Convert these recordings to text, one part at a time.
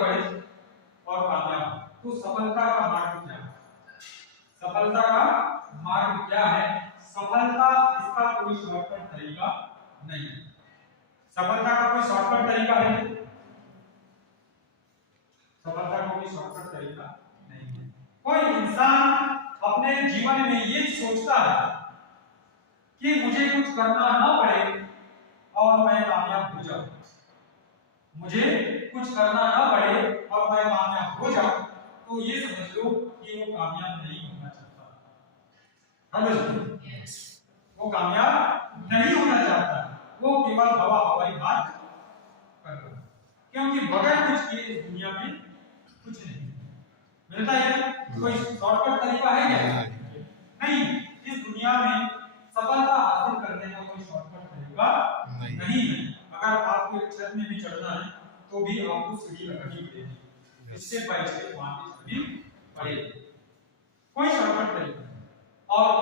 बढ़े और कामयाब। तो सफलता का मार्ग क्या है? सफलता का मार्ग क्या है? सफलता इसका कोई शॉर्टकट तरीका नहीं है। सफलता का कोई शॉर्टकट तरीका है? सफलता का कोई शॉर्टकट तरीका नहीं है। कोई इंसान अपने जीवन में ये सोचता है कि मुझे कुछ करना ना पड़े और मैं कामयाब हो जाऊं, मुझे कुछ करना ना पड़े और मैं कामयाब हो जाऊं, तो ये समझ लो कि वो कामयाब नहीं होना चाहता। हेलो जी, वो कामयाब नहीं होना चाहता, वो केवल हवाई बात कर रहा है। क्योंकि बगैर कुछ किए इस दुनिया में कुछ नहीं मिलता है। कोई शॉर्टकट तरीका है क्या? नहीं। इस दुनिया में सफलता हासिल करने का कोई शॉर्टकट तरीका नहीं है। अगर आपको एक छत में भी चढ़ना है तो भी आपको सीढ़ी लगानी पड़ेगी, स्टेप बाय स्टेप वहां पे चढ़नी पड़ेगी। कोई शॉर्टकट तरीका नहीं। और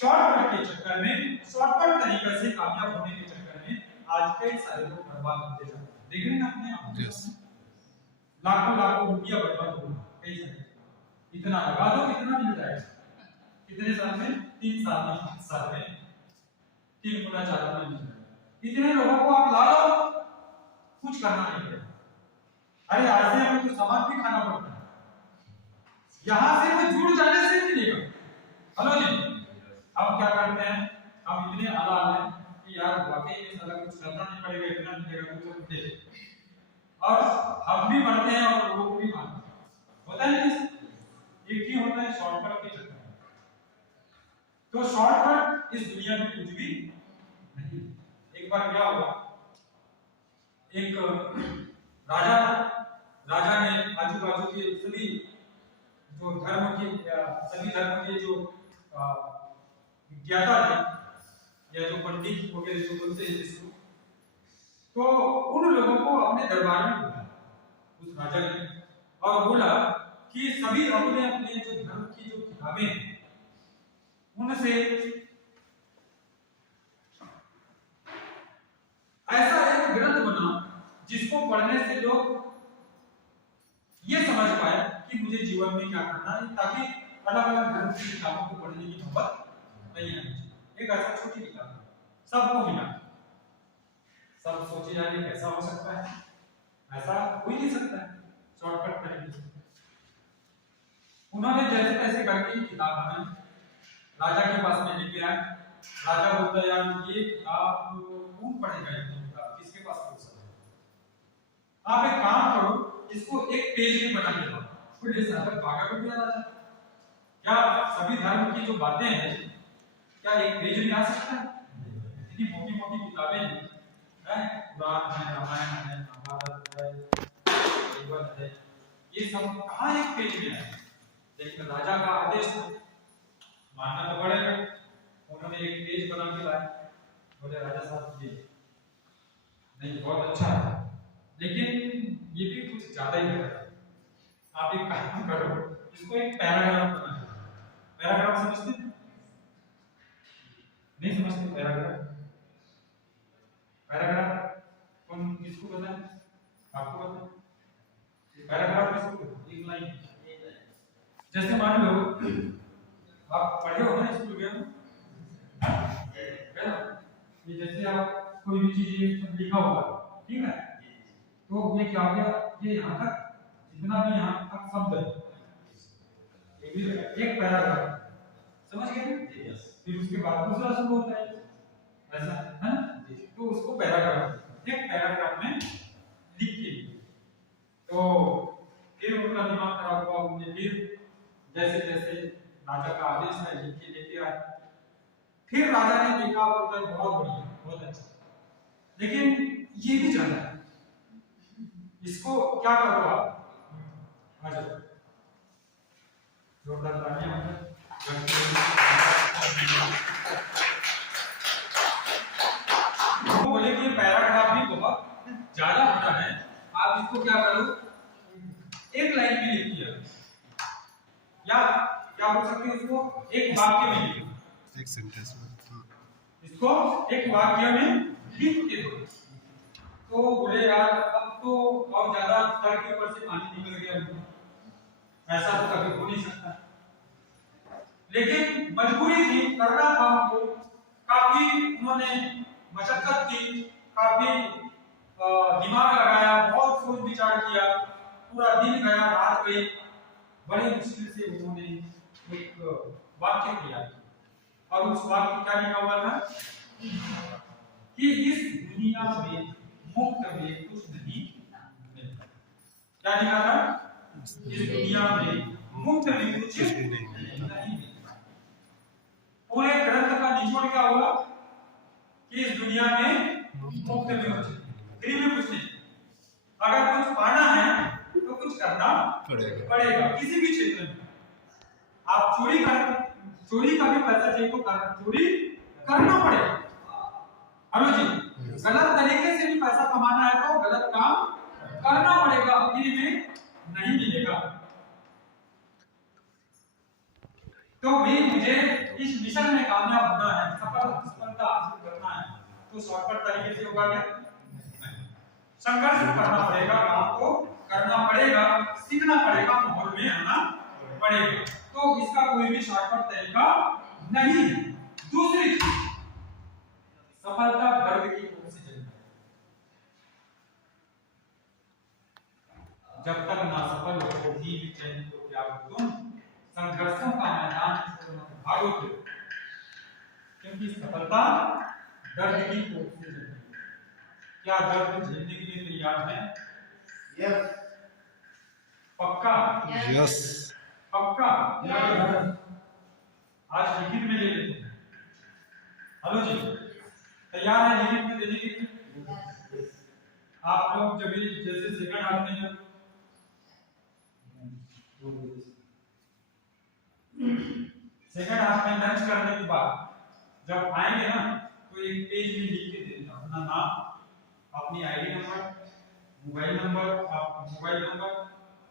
शॉर्टकट के चक्कर में, शॉर्टकट तरीके से कामयाब होने के चक्कर में आज कई सारे लोग बर्बाद होते जा रहे हैं। देख रहे हैं अपने आप लाखों लाखों रुपया बर्बाद हो रहा है। कई सारे इतना लगा दो कितना मिल जाएगा? कितने साल में? 3 साल में, 5 साल में 3 गुना 4 गुना मिल जाएगा। इतने लोगों को आप ला लो, कुछ करना नहीं है। अरे आज से हमें तो सामान भी खाना पड़ता है, यहां से वो जुड़ जाने से मिलेगा। हेलो जी, हम क्या करते हैं? हम इतने आला हैं कि यार वाकई में सारा कुछ करना नहीं पड़ेगा, इतना मिलेगा कुछ दे, और हम भी बढ़ते हैं और लोगों को भी मानते हैं। होता है ना, एक ही होता है शॉर्टकट के चक्कर में। तो शॉर्टकट इस दुनिया में कुछ भी नहीं। एक बार क्या हुआ, एक राजा राजा ने आजू बाजू के सभी जो धर्म के जो ज्ञाता थे या जो पंडित वगैरह जो बोलते हैं जिसको, तो उन लोगों को अपने दरबार में बुलाया उस राजा ने और बोला कि सभी अपने अपने जो धर्म की जो किताबें हैं उनसे ऐसा एक ग्रंथ बना जिसको पढ़ने से लोग ये समझ पाए कि मुझे जीवन में क्या करना है, ताकि अलग अलग धर्म की किताबों को पढ़ने की नौबत नहीं आनी चाहिए। एक ऐसा छोटी किताब सबको मिला। सब सोचे जाने कैसा हो सकता है? ऐसा हो ही नहीं सकता है शॉर्टकट तरीके से। उन्होंने जैसे तैसे करके किताब बनाई, राजा के पास में लेके आए। राजा बोलता है यार ये किताब कौन पढ़ेगा? ये किताब किसके पास फुर्सत है? आप एक काम करो, इसको एक पेज में बना के दो। फिर साहब भागा कर दिया राजा। क्या सभी धर्म की जो बातें हैं क्या एक पेज में आ सकता है? इतनी मोटी मोटी किताबें हैं, पुराण है, रामायण है, महाभारत है, भागवत है, ये सब कहाँ एक पेज में है? लेकिन राजा का आदेश था, मानना तो पड़ेगा। उन्होंने एक पेज बना के लाया, बोले राजा साहब ये नहीं बहुत अच्छा है, लेकिन ये भी कुछ ज्यादा ही है। आप एक काम करो, इसको एक पैराग्राफ बना दो। पैराग्राफ समझते हैं? नहीं समझते पैराग्राफ? पैराग्राफ कौन किसको पता है? आपको पता है? पैराग्राफ किसको? एक लाइन। जैसे मान लो आप पढ़े हो ना स्कूल में, ये जैसे आप कोई भी चीज लिखा होगा, ठीक है, तो ये क्या हो गया, ये यहाँ तक जितना भी यहाँ तक शब्द है एक पैराग्राफ, समझ गए? फिर उसके बाद दूसरा शुरू होता है, ऐसा है ना? तो उसको पैराग्राफ, एक पैराग्राफ में लिख के, तो फिर उनका दिमाग खराब हुआ। उन्होंने फिर जैसे जैसे राजा का आदेश है लिख के लेके आए। फिर राजा ने देखा, बोलता है बहुत बढ़िया, बहुत अच्छा, लेकिन ये भी ज्यादा है, इसको क्या करो आप? आ जाओ, जोरदार तालियां। वो बोले कि पैराग्राफ भी बहुत ज्यादा होता है, आप इसको क्या करो, एक लाइन में लिख दिया, या क्या बोल सकते हैं उसको, एक वाक्य में लिखो, एक सेंटेंस में, इसको एक वाक्य में लिख के दो। तो बोले यार अब तो और ज्यादा सर के ऊपर से पानी निकल गया, ऐसा तो कभी हो नहीं सकता, लेकिन मजबूरी थी, करना था उनको। काफी उन्होंने मशक्कत की, काफी दिमाग लगाया, बहुत सोच विचार किया, पूरा दिन गया रात गई, बड़ी मुश्किल से उन्होंने एक वाक्य किया, और उस वाक्य क्या लिखा हुआ था कि इस दुनिया में मुफ्त में कुछ नहीं मिलता। क्या लिखा था? इस दुनिया में मुफ्त में कुछ नहीं मिलता। पूरे ग्रंथ का निचोड़ क्या हुआ कि इस दुनिया में मुफ्त में कुछ, फ्री में कुछ नहीं। अगर कुछ पाना है तो कुछ करना पड़ेगा किसी भी क्षेत्र में। आप चोरी का भी पैसा चाहिए तो चोरी करना पड़ेगा। हेलो जी, गलत तरीके से भी पैसा कमाना है तो गलत काम करना पड़ेगा, फ्री में नहीं मिलेगा। तो भी मुझे इस मिशन में कामयाब होना है, सफलता हासिल करना है, तो शॉर्टकट तरीके से होगा क्या? संघर्ष करना पड़ेगा, काम को करना पड़ेगा, सीखना पड़ेगा, माहौल में आना पड़ेगा। तो इसका कोई भी शॉर्टकट तरीका नहीं। दूसरी चीज, सफलता दर्द की ओर से चलती है। जब तक ना सफल हो जीव चैन को त्याग तुम, संघर्षों का मैदान छोड़ मत भागो तुम, क्योंकि सफलता दर्द की ओर से चलती है। क्या दर्द झेलने के लिए तैयार है? यस। पक्का? यस। पक्का? आज लिखित में ले लेते हैं। हेलो जी, तैयार है लिखित में देने के लिए? आप लोग जब जैसे सेकंड हाफ में जब लंच करने के बाद जब आएंगे ना, तो एक पेज में लिख के देना अपना नाम, अपनी आईडी नंबर, मोबाइल नंबर,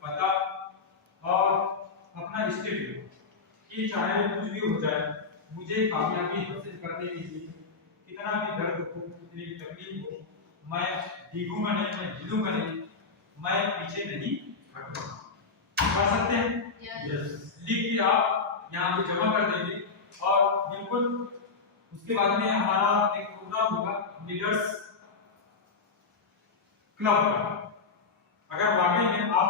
पता और अपना स्टेट, कि चाहे कुछ भी हो जाए, मुझे कामयाबी हासिल करने के लिए कितना भी दर्द हो, कितनी भी तकलीफ हो, मैं भीगूंगा नहीं, मैं हिलूंगा नहीं, मैं पीछे नहीं हटूंगा। कर सकते हैं? यस। लिख के आप यहाँ पे जमा कर देंगे, और बिल्कुल उसके बाद में हमारा एक प्रोग्राम होगा लीडर्स क्लब का। अगर वाकई में आप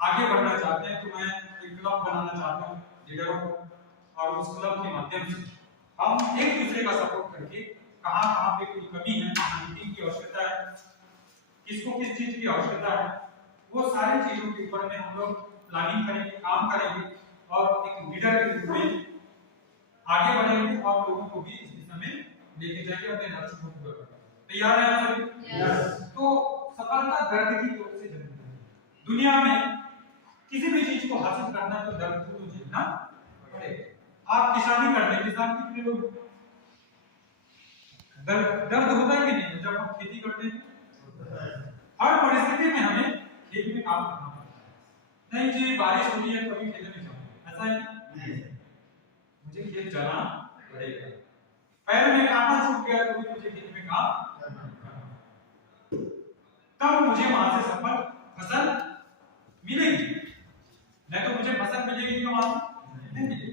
आगे बढ़ना चाहते हैं तो मैं एक क्लब बनाना चाहता हूँ लीडरों को, और उस क्लब के माध्यम से हम एक दूसरे का सपोर्ट करके कहाँ पे कोई कमी है, मीटिंग की आवश्यकता है, किसको किस चीज की आवश्यकता है, वो सारी चीजों के ऊपर में हम लोग प्लानिंग करेंगे, काम करेंगे, और एक लीडर के रूप में आगे बढ़ेंगे और लोगों को भी इस दिशा में लेके जाएंगे, अपने लक्ष्य को पूरा करेंगे। तैयार हैं आप सभी? यस। तो सफलता दर्द की ओर से जन्मती है। दुनिया में किसी भी चीज को हासिल करना है तो दर्द को तो झेलना पड़ेगा। आप किसानी करते हैं, किसान कितने लोग दर्द होता है कि नहीं जब हम खेती करते हैं? हर परिस्थिति में हमें खेत में काम करना पड़ता है। नहीं जी बारिश हो रही है कभी खेत में जाऊं, ऐसा है नहीं, मुझे खेत जाना पड़ेगा। पैर में कांटा छूट गया तो भी मुझे खेत में काम करना, तब मुझे वहां से सफल फसल मिलेगी, नहीं तो मुझे फसल मिलेगी तो वहां नहीं मिलेगी।